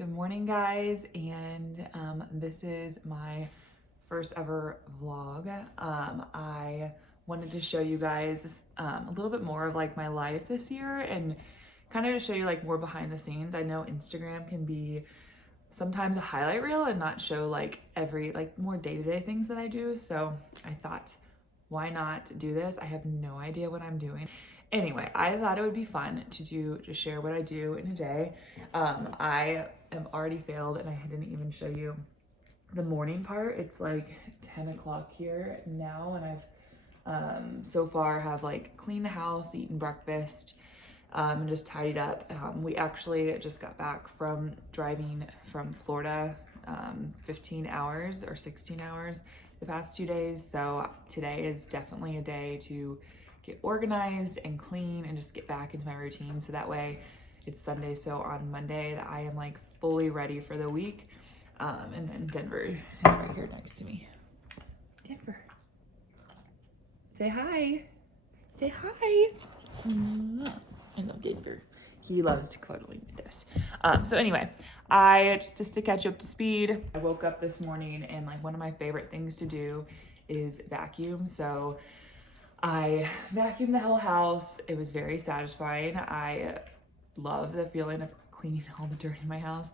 Good morning, guys, and this is my first ever vlog. I wanted to show you guys a little bit more of like my life this year and kind of to show you like more behind the scenes. I know Instagram can be sometimes a highlight reel and not show like every like more day-to-day things that I do, so I thought, why not do this? I have no idea what I'm doing. Anyway, I thought it would be fun to share what I do in a day. I am already failed and I didn't even show you the morning part. It's like 10 o'clock here now and I've so far have like cleaned the house, eaten breakfast, and just tidied up. We actually just got back from driving from Florida, 15 hours or 16 hours the past 2 days. So today is definitely a day to get organized and clean and just get back into my routine. So that way it's Sunday. So on Monday that I am like fully ready for the week. And then Denver is right here next to me. Denver, say hi. Say hi. I love Denver. He loves cuddling with us. So anyway, just to catch you up to speed, I woke up this morning and like one of my favorite things to do is vacuum. So I vacuumed the whole house. It was very satisfying. I love the feeling of cleaning all the dirt in my house.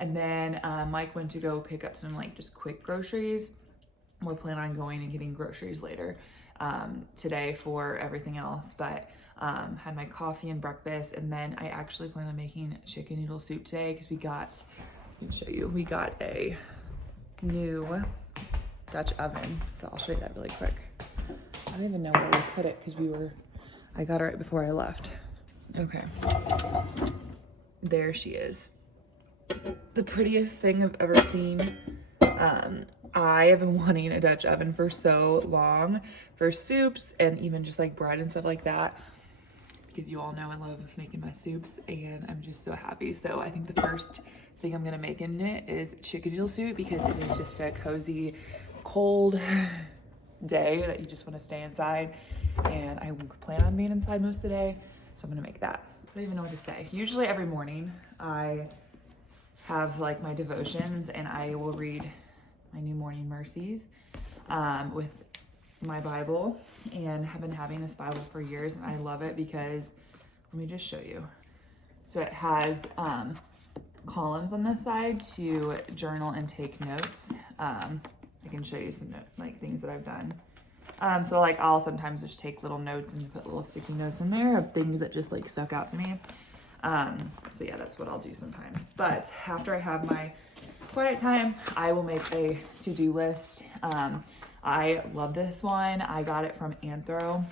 And then Mike went to go pick up some like just quick groceries. We're planning on going and getting groceries later today for everything else, but had my coffee and breakfast, and then I actually plan on making chicken noodle soup today because let me show you, we got a new Dutch oven, so I'll show you that really quick. I don't even know where we put it because I got it right before I left. Okay, there she is. The prettiest thing I've ever seen. I have been wanting a Dutch oven for so long for soups and even just like bread and stuff like that, because you all know I love making my soups and I'm just so happy. So I think the first thing I'm gonna make in it is chicken noodle soup because it is just a cozy, cold day that you just want to stay inside, and I plan on being inside most of the day, so I'm gonna make that. I don't even know what to say. Usually every morning I have like my devotions and I will read my new morning mercies with my Bible, and have been having this Bible for years and I love it because, let me just show you. So it has columns on this side to journal and take notes. I can show you some like things that I've done. So like I'll sometimes just take little notes and put little sticky notes in there of things that just like stuck out to me. So yeah, that's what I'll do sometimes. But after I have my quiet time, I will make a to-do list. I love this one. I got it from Anthro,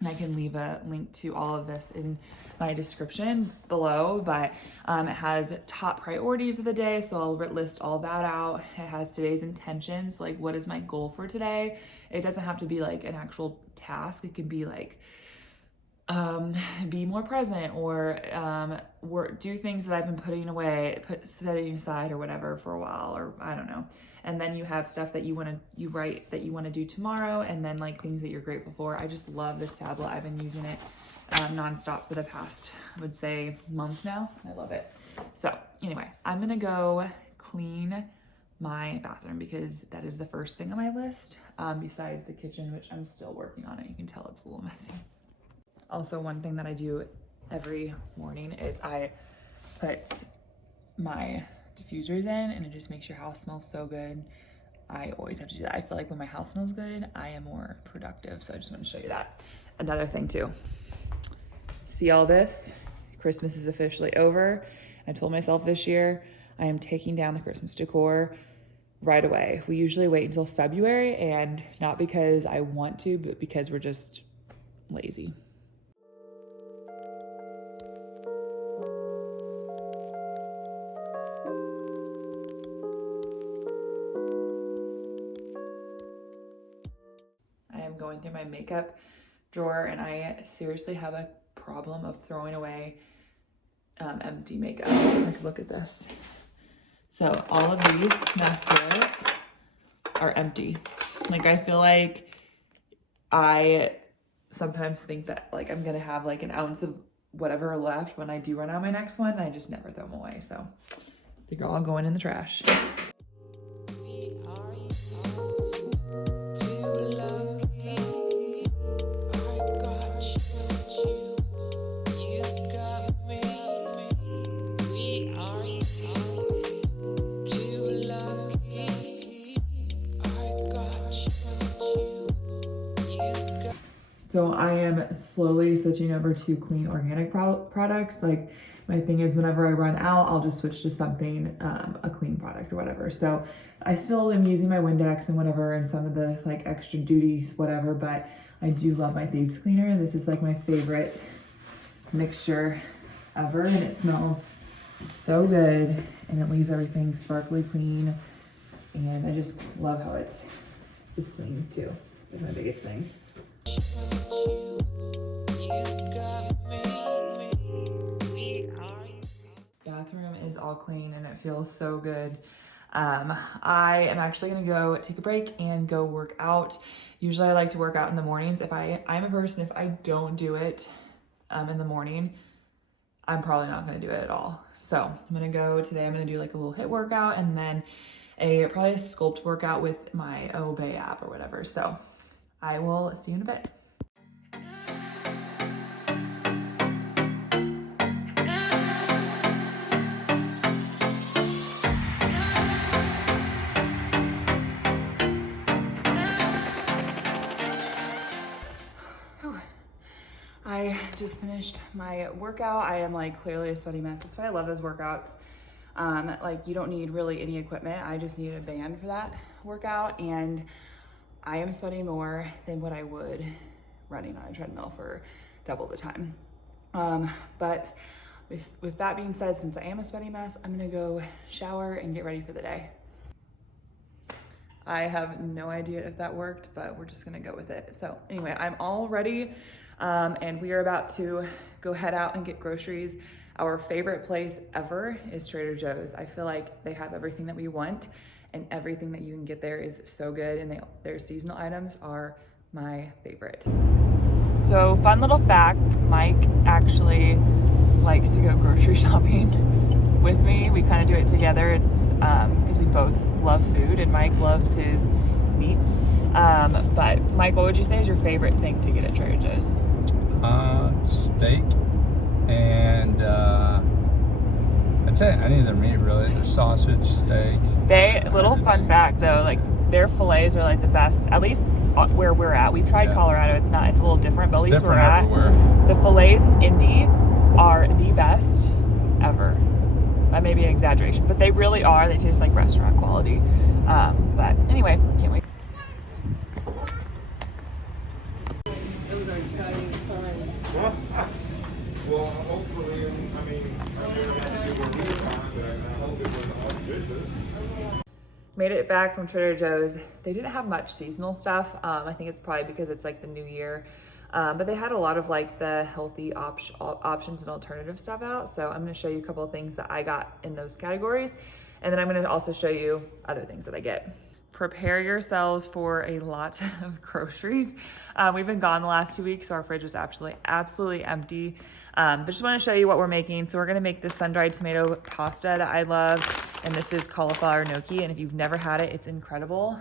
and I can leave a link to all of this in my description below, but it has top priorities of the day, so I'll list all that out. It has today's intentions, like what is my goal for today. It doesn't have to be like an actual task. It can be like be more present, or do things that I've been putting away, setting aside or whatever for a while, or I don't know. And then you have stuff that you write that you want to do tomorrow, and then like things that you're grateful for. I just love this tablet. I've been using it nonstop for the past, I would say, month now. I love it. So anyway, I'm gonna go clean my bathroom because that is the first thing on my list, besides the kitchen, which I'm still working on it. You can tell it's a little messy. Also, one thing that I do every morning is I put my diffusers in, and it just makes your house smell so good. I always have to do that. I feel like when my house smells good, I am more productive. So I just want to show you that. Another thing too. See all this? Christmas is officially over. I told myself this year I am taking down the Christmas decor right away. We usually wait until February, and not because I want to, but because we're just lazy. I am going through my makeup drawer and I seriously have a problem of throwing away empty makeup. Like, look at this. So all of these mascaras are empty. Like, I feel like I sometimes think that like I'm gonna have like an ounce of whatever left when I do run out my next one, and I just never throw them away. So They're all going in the trash. So I am slowly switching over to clean organic products. Like my thing is whenever I run out, I'll just switch to something, a clean product or whatever. So I still am using my Windex and whatever and some of the like extra duties, whatever, but I do love my Thieves Cleaner. This is like my favorite mixture ever and it smells so good and it leaves everything sparkly clean. And I just love how it is clean too. That's my biggest thing. Bathroom is all clean and it feels so good. I am actually gonna go take a break and go work out. Usually I like to work out in the mornings. I'm a person, if I don't do it in the morning, I'm probably not gonna do it at all. So I'm gonna go today, I'm gonna do like a little HIIT workout and then probably a sculpt workout with my Obey app or whatever. So I will see you in a bit. I just finished my workout. I am like clearly a sweaty mess. That's why I love those workouts. Like you don't need really any equipment. I just need a band for that workout and I am sweating more than what I would running on a treadmill for double the time. But with that being said, since I am a sweaty mess, I'm gonna go shower and get ready for the day. I have no idea if that worked, but we're just gonna go with it. So anyway, I'm all ready and we are about to go head out and get groceries. Our favorite place ever is Trader Joe's. I feel like they have everything that we want and everything that you can get there is so good and their seasonal items are my favorite. So fun little fact, Mike actually likes to go grocery shopping with me. We kind of do it together. It's because we both love food and Mike loves his meats. But Mike, what would you say is your favorite thing to get at Trader Joe's? Steak and that's it. Any of their meat really. Their sausage, steak. Little fun fact though, like their fillets are like the best, at least where we're at. We've tried Colorado, it's a little different, but at least we're at. The fillets in Indy are the best ever. That may be an exaggeration, but they really are. They taste like restaurant quality. But anyway, can't wait. Well, hopefully, I mean, I'm going to have to do more research, but I hope it was all good. Made it back from Trader Joe's. They didn't have much seasonal stuff. I think it's probably because it's like the new year. But they had a lot of like the healthy options and alternative stuff out. So I'm gonna show you a couple of things that I got in those categories. And then I'm gonna also show you other things that I get. Prepare yourselves for a lot of groceries. We've been gone the last 2 weeks, so our fridge was absolutely empty. But just wanna show you what we're making. So we're gonna make this sun-dried tomato pasta that I love. And this is cauliflower gnocchi. And if you've never had it, it's incredible.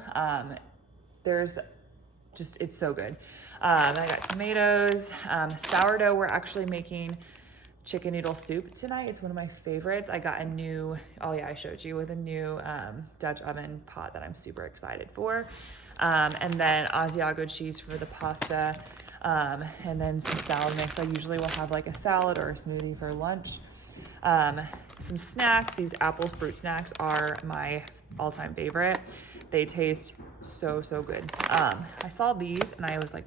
It's so good. I got tomatoes, sourdough. We're actually making chicken noodle soup tonight. It's one of my favorites. I got a new, I showed you, with a new Dutch oven pot that I'm super excited for. And then Asiago cheese for the pasta. And then some salad mix. I usually will have like a salad or a smoothie for lunch. Some snacks. These apple fruit snacks are my all-time favorite. They taste so good. I saw these and I was like,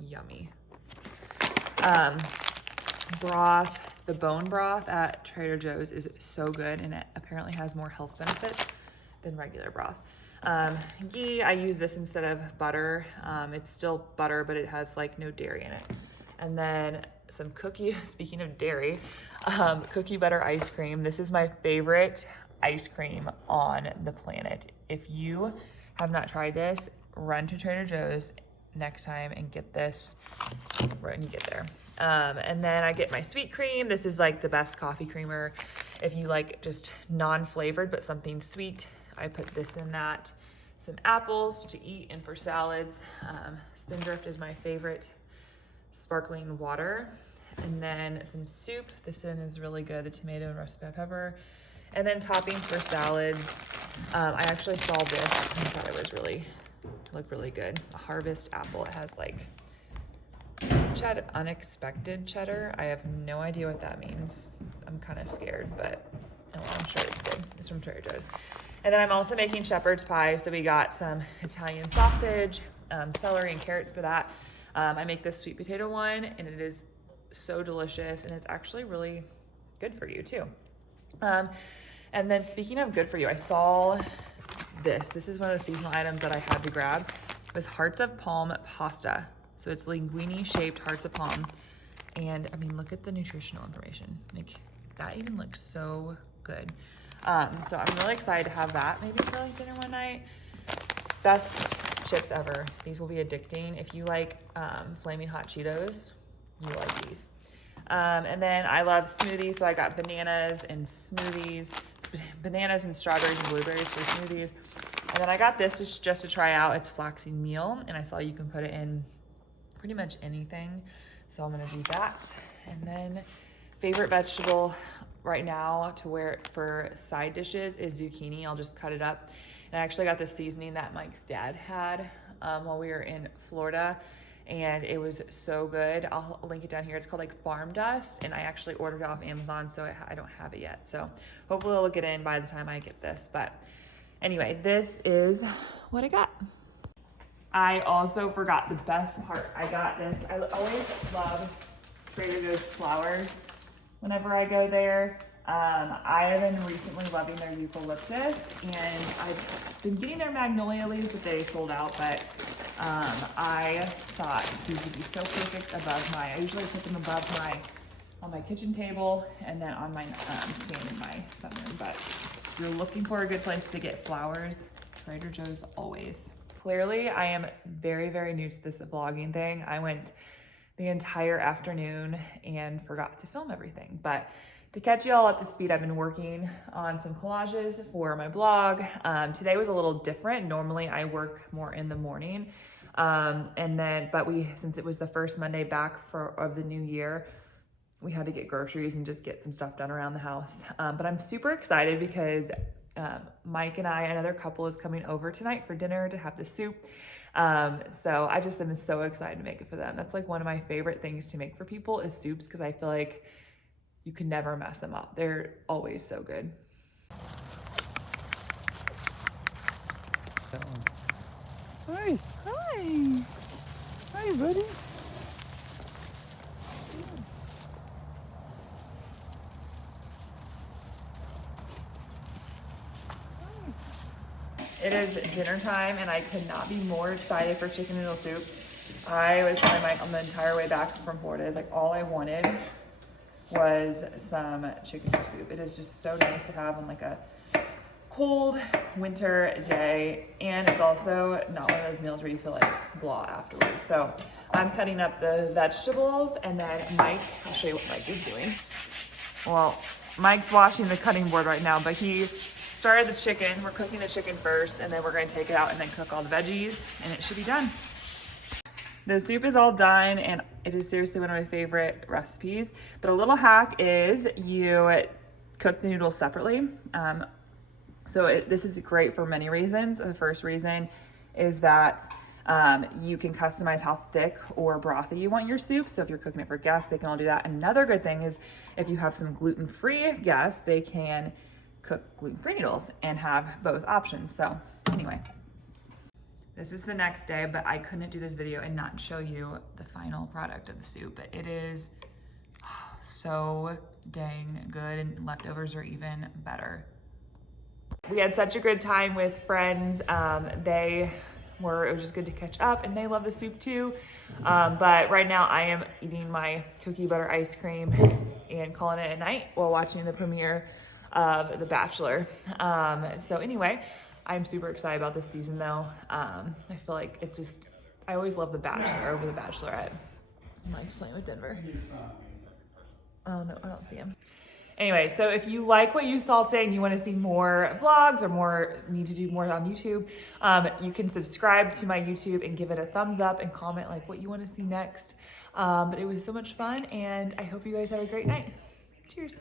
yummy. Broth, the bone broth at Trader Joe's is so good and it apparently has more health benefits than regular broth. Ghee, I use this instead of butter. It's still butter, but it has like no dairy in it. And then some cookie, speaking of dairy, cookie butter ice cream. This is my favorite ice cream on the planet. If you have not tried this, run to Trader Joe's next time and get this right when you get there. And then I get my sweet cream. This is like the best coffee creamer. If you like just non-flavored, but something sweet, I put this in that. Some apples to eat and for salads. Spindrift is my favorite sparkling water. And then some soup. This one is really good, the tomato and russet bell pepper. And then toppings for salads. I actually saw this and thought it was looked really good. A harvest apple. It has like cheddar, unexpected cheddar. I have no idea what that means. I'm kind of scared, but I'm sure it's good. It's from Trader Joe's. And then I'm also making shepherd's pie. So we got some Italian sausage, celery and carrots for that. I make this sweet potato one and it is so delicious and it's actually really good for you too. And then speaking of good for you, I saw this. This is one of the seasonal items that I had to grab. It was hearts of palm pasta. So it's linguine shaped hearts of palm. And I mean, look at the nutritional information. Like that even looks so good. So I'm really excited to have that maybe for like dinner one night. Best chips ever. These will be addicting. If you like flaming hot Cheetos, you like these. And then I love smoothies. So I got bananas and smoothies, bananas and strawberries and blueberries for smoothies. And then I got this just to try out. It's flaxseed meal. And I saw you can put it in pretty much anything. So I'm gonna do that. And then favorite vegetable right now to wear it for side dishes is zucchini. I'll just cut it up. And I actually got this seasoning that Mike's dad had while we were in Florida. And it was so good. I'll link it down here. It's called like Farm Dust. And I actually ordered it off Amazon, so I don't have it yet. So hopefully it'll get in by the time I get this. But anyway, this is what I got. I also forgot the best part. I got this. I always love Trader Joe's flowers whenever I go there. I have been recently loving their eucalyptus, and I've been getting their magnolia leaves, but they sold out. But I thought these would be so perfect above I usually put them above on my kitchen table and then on my stand in my sunroom. But if you're looking for a good place to get flowers, Trader Joe's always. Clearly, I am very, very new to this vlogging thing. I went the entire afternoon and forgot to film everything. But to catch you all up to speed, I've been working on some collages for my blog. Today was a little different. Normally, I work more in the morning. But since it was the first Monday back of the new year, we had to get groceries and just get some stuff done around the house. But I'm super excited because Mike and I, another couple, is coming over tonight for dinner to have the soup. So I just am so excited to make it for them. That's like one of my favorite things to make for people is soups, because I feel like you can never mess them up. They're always so good. Hi. Hi. Hi, buddy. It is dinner time and I could not be more excited for chicken noodle soup. I was telling Mike on the entire way back from Florida, like all I wanted was some chicken noodle soup. It is just so nice to have on like a cold winter day, and it's also not one of those meals where you feel like blah afterwards. So I'm cutting up the vegetables, and then Mike, I'll show you what Mike is doing. Well, Mike's washing the cutting board right now, but he started the chicken. We're cooking the chicken first, and then we're going to take it out and then cook all the veggies, and it should be done. The soup is all done, and it is seriously one of my favorite recipes. But a little hack is you cook the noodles separately. This is great for many reasons. The first reason is that you can customize how thick or brothy you want your soup. So if you're cooking it for guests, they can all do that. Another good thing is if you have some gluten-free guests, they can cook gluten-free noodles and have both options. So anyway, this is the next day, but I couldn't do this video and not show you the final product of the soup. But it is so dang good, and leftovers are even better. We had such a good time with friends. It was just good to catch up, and they love the soup too. But right now I am eating my cookie butter ice cream and calling it a night while watching the premiere of The Bachelor. So anyway, I'm super excited about this season though. I feel like I always love The Bachelor over The Bachelorette. Mike's playing with Denver. Oh no, I don't see him. Anyway, so if you like what you saw today and you want to see more vlogs or me to do more on YouTube, you can subscribe to my YouTube and give it a thumbs up and comment like what you want to see next. But it was so much fun, and I hope you guys have a great night. Cheers.